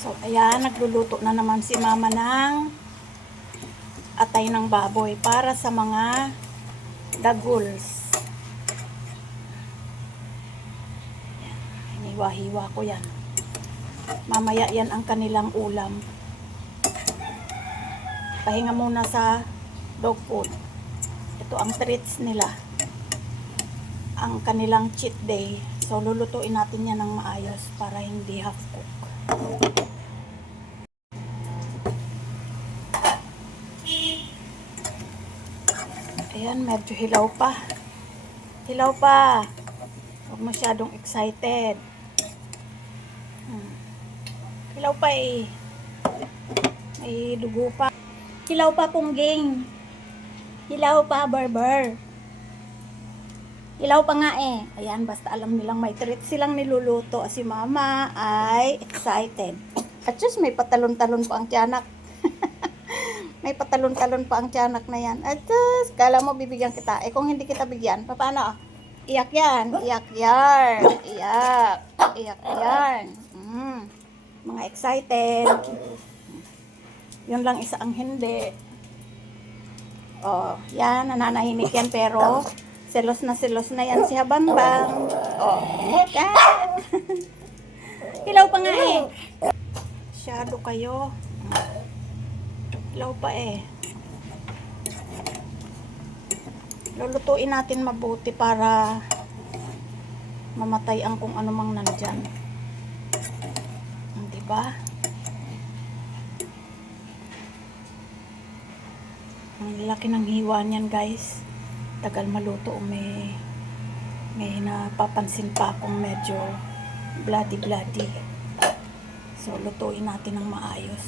So, ayan, nagluluto na naman si mama ng atay ng baboy para sa mga daguls. Hiniwa-hiwa ko yan. Mamaya yan ang kanilang ulam. Pahinga muna sa dog food. Ito ang treats nila. Ang kanilang cheat day. So, lulutuin natin yan ng maayos para hindi half cook. Ayan, medyo hilaw pa. Hilaw pa. Huwag masyadong excited. Hilaw pa eh. May dugo pa. Hilaw pa, pungging. Hilaw pa, barber. Hilaw pa nga eh. Ayan, basta alam nilang may treat silang niluluto. Si mama ay excited. At just may patalon-talon pa ang tiyanak. May patalon-talon pa ang tiyanak na yan. At just, kala mo bibigyan kita. Eh kung hindi kita bigyan, paano? Iyak yan. Iyak yan. Iyak. Iyak yan. Mga excited. Yun lang isa ang hindi. Oh, yan, nananahimik yan pero selos na yan si Habambang. Oh, yan. Hilaw pa nga eh. Masyado kayo. Hilaw pa eh. Lulutuin natin mabuti para mamatay ang kung ano mang nandyan. Diba? Ang laki ng hiwa niyan, guys. Tagal maluto. May napapansin pa akong medyo bloody. So, lutuin natin ng maayos.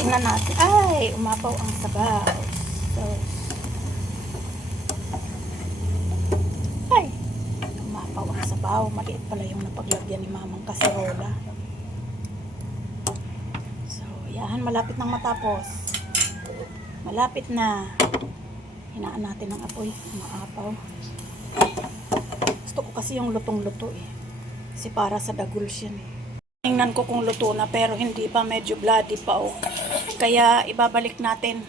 Tingnan natin. Ay, umapaw ang sabaw. So, ay, umapaw ang sabaw. Maliit pala yung napaglagyan ni mamang kaserola. Yan, malapit nang matapos. Malapit na. Hinaan natin ang apoy. Maapaw. Gusto ko kasi yung lutong-luto eh. Kasi para sa daguls yan eh. Tingnan ko kung luto na pero hindi pa. Medyo bloody pa oh. Kaya ibabalik natin.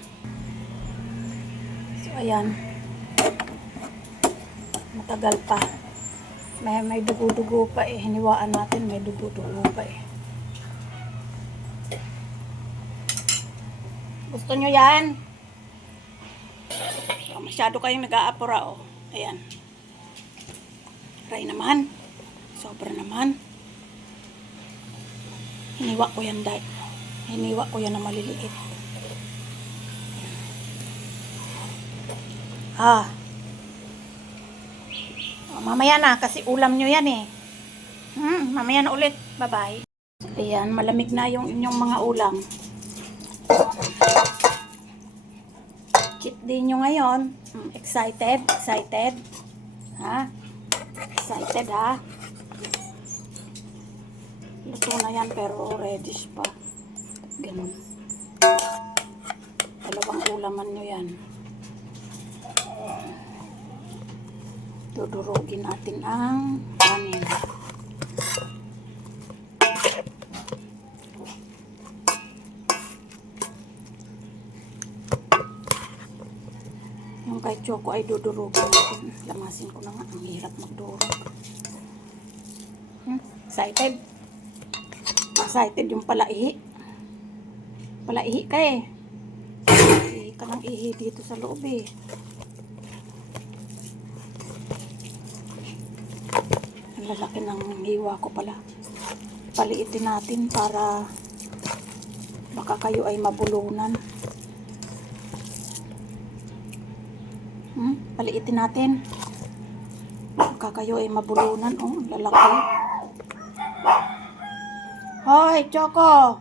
So ayan. Matagal pa. May dugo-dugo pa eh. Hiniwaan natin may dugo-dugo pa eh. Gusto nyo yan? So, masyado kayong nag-aapura, oh. Ayan. Aray naman. Sobra naman. Hiniwa ko yan, dahil. Hiniwa ko yan na maliliit. Oh, mamaya na, kasi ulam nyo yan eh. Mamaya na ulit. Bye-bye. Ayan, malamig na yung inyong mga ulam. Cheat day nyo ngayon. Excited? Excited? Ha? Excited ha? Luto na yan pero reddish pa. Ganun. Dalawang ulaman nyo yan. Dudurugin natin ang kanin. Yung kay Choco ay dudurugin natin. Lamasin ko na nga. Ang hirap magdurog. Excited? Excited yung palaihi. Palaihi ka eh. Ihi ka ng ihi dito sa loob eh. Ang lalaki ng hiwa ko pala. Paliitin natin para baka kayo ay mabulunan. Paliitin natin. Baka kayo ay mabulunan. Oh, lalaki. Hoy, Choco!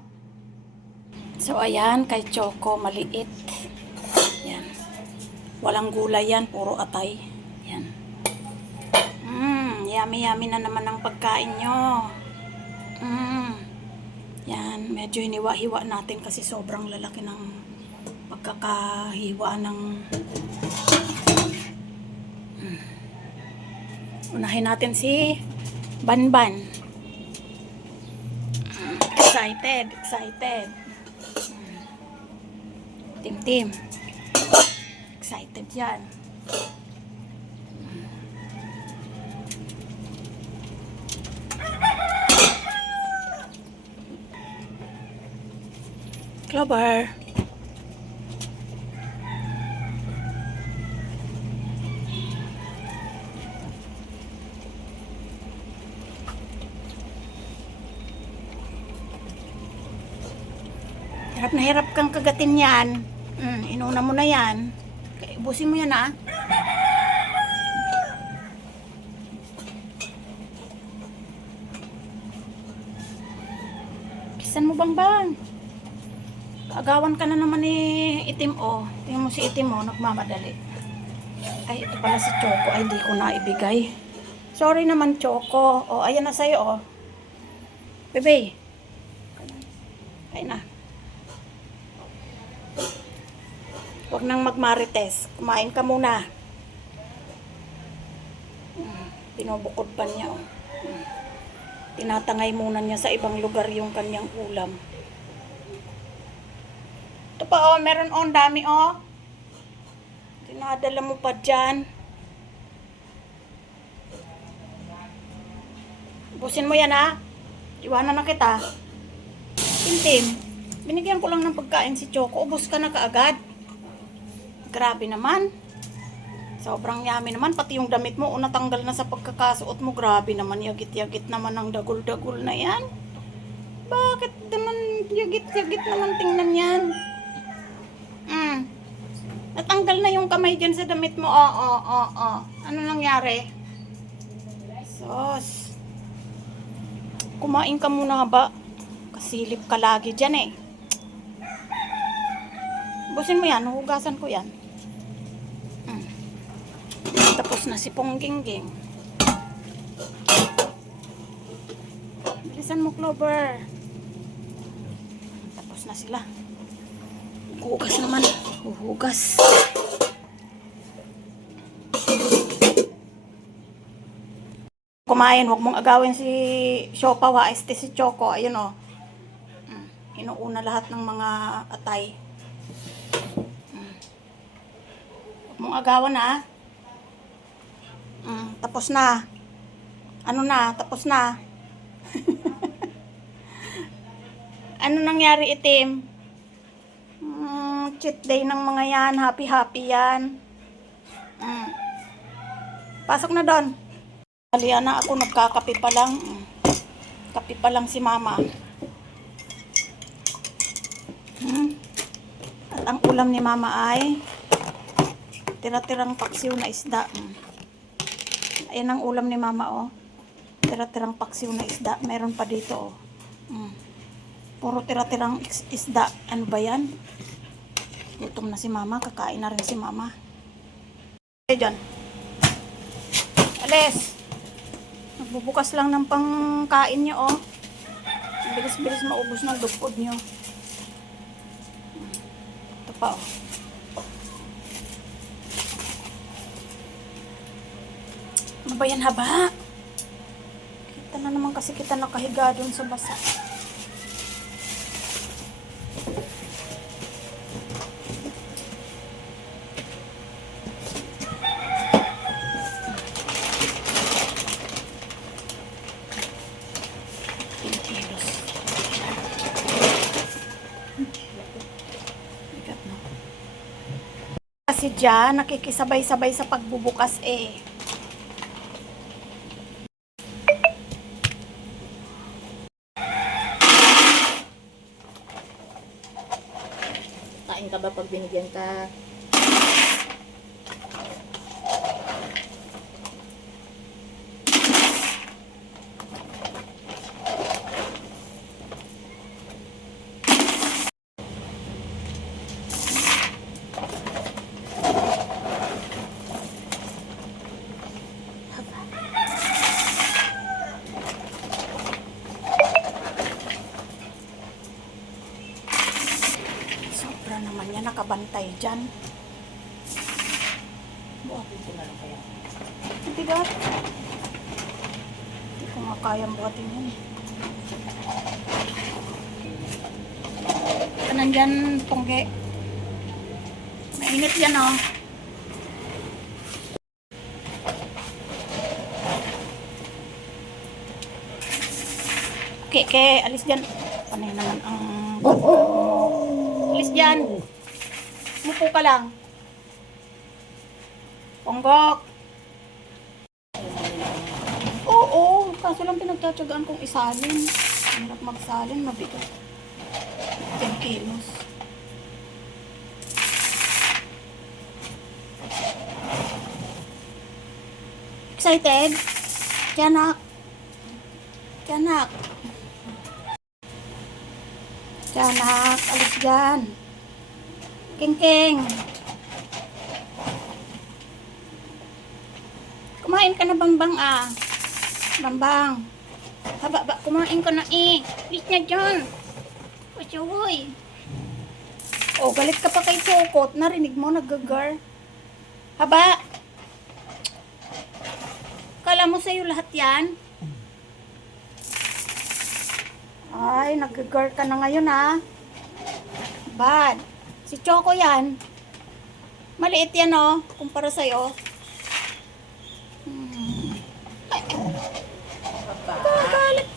So, ayan, kay Choco, maliit. Yan. Walang gulay yan, puro atay. Yan. Yummy na naman ang pagkain nyo. Yan, medyo hiniwa-hiwa natin kasi sobrang lalaki ng pagkakahiwa ng unahin natin si Banban. Excited, excited. Tim. Excited yan. Clover. Hirap na hirap kang kagatin yan. Inuna mo na yan. Ubusin mo yan ah. Kisan mo bang? Kaagawan ka na naman ni Itim oh. Tingnan mo si Itim oh, nagmamadali. Ay, ito pala si Choco. Ay, di ko na ibigay. Sorry naman, Choco. Oh, ayan na sa'yo oh. Bebe. Ay na. Huwag nang magmarites. Kumain ka muna. Pinubukod pa niya. Oh. Tinatangay muna niya sa ibang lugar yung kanyang ulam. Ito pa oh, meron oh, dami oh. Dinadala mo pa dyan. Ubusin mo yan ha. Iwanan na kita. Tim. Binigyan ko lang ng pagkain si Choco. Ubus ka na kaagad. Grabe naman. Sobrang yummy naman. Pati yung damit mo, natanggal na sa pagkakasuot mo. Grabe naman. Yagit-yagit naman ang dagul-dagul na yan. Bakit naman yagit-yagit naman tingnan yan? Natanggal na yung kamay dyan sa damit mo. Ano nangyari? Sos. Kumain ka muna ba? Kasilip ka lagi dyan eh. Busin mo yan. Hugasan ko yan. Tapos na si Ponggingging. Bilisan mo, Clover. Tapos na sila. Hugas naman. Hugas. Kumain. Huwag mong agawin si Siopaw ha. Si Choco. Ayun o. Inuuna lahat ng mga atay. Huwag mong agawan ha. Tapos na. Ano na? Tapos na. Ano nangyari, Itim? Cheat day ng mga yan. Happy yan. Pasok na doon. Alian na ako. Nagkakape pa lang. Kape pa lang si Mama. At ang ulam ni Mama ay tira-tirang paksiw na isda. Ayan ang ulam ni Mama oh. Tira-tirang paksiw na isda. Meron pa dito oh. Puro tira-tirang isda. Ano ba yan? Gutom na si Mama. Kakain na rin si Mama. Okay dyan. Alis! Nagbubukas lang ng pangkain nyo oh. Bilis-bilis maubos ng dugod nyo. Ito pa oh. Ano ba yan haba? Kita na naman kasi kita nakahiga dun sa basa. Kasi dyan, nakikisabay-sabay sa pagbubukas eh. Kain ka ba pag binigyan ka? Sobra naman yan, nakabantay dyan. Buhatin ko na lang kaya. Bigat. Hindi ko nga mga kayang buhatin yan. Nandyan, Pongge. Mainit yan, oh. Okay, alis dyan. Panay naman ang... Alis dyan. Mupo ka lang. Ponggok. Oo, kaso lang pinagtatsagaan kong isalin. Hirap magsalin, mabigat. 10 kilos. Excited? Tiyanak. Tiyanak. Tiyanak, alis dyan. King. Kumain ka na, Bambang, ah. Bambang. Haba, kumain ka na, eh. Alis na dyan. Pachawoy. Oh, galit ka pa kay Chokot. Narinig mo, nagagar. Haba. Kala mo sa'yo lahat yan? Ay, nagagar ka na ngayon, ha? Bad. Si Choco yan. Maliit yan, oh. Kumpara sa'yo. Galit.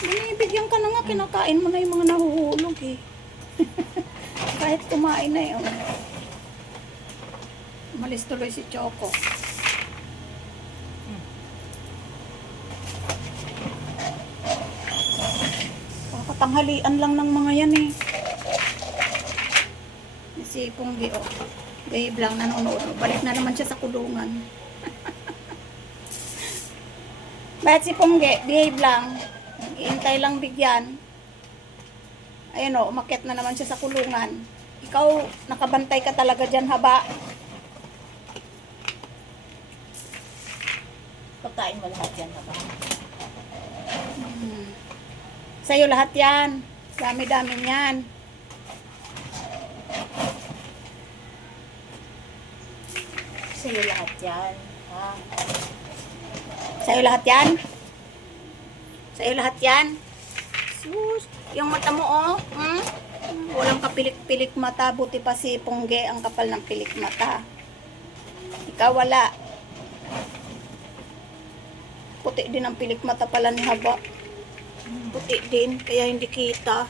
Binibigyan ka na nga. Kinakain mo na yung mga nahuhulog, eh. Kahit kumain na yun. Umalis tuloy si Choco. Katanghalian lang ng mga yan, eh. Si Pongge, oh. Babe lang nanonood. Balik na naman siya sa kulungan. Bakit si Pongge? Behave lang. Iintay lang bigyan. Ayun, oh. Umakyat na naman siya sa kulungan. Ikaw, nakabantay ka talaga dyan, haba. Pagkain mo lahat yan, haba. Sa'yo lahat yan. Dami-dami yan. Sa'yo lahat yan. Ha? Sa'yo lahat yan. Sa'yo lahat yan. Sus, yung mata mo, oh. Walang kapilik-pilik mata. Buti pa si Pongge ang kapal ng pilik mata. Ikaw wala. Puti din ang pilik mata pala ni Haba. Puti din, kaya hindi kita.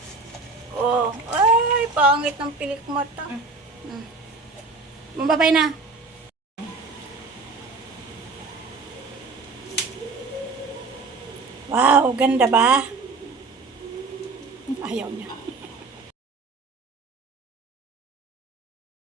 Oh, ay, pangit ng pilik mata. Mababay na. Wow, ganda ba? Ayaw niya.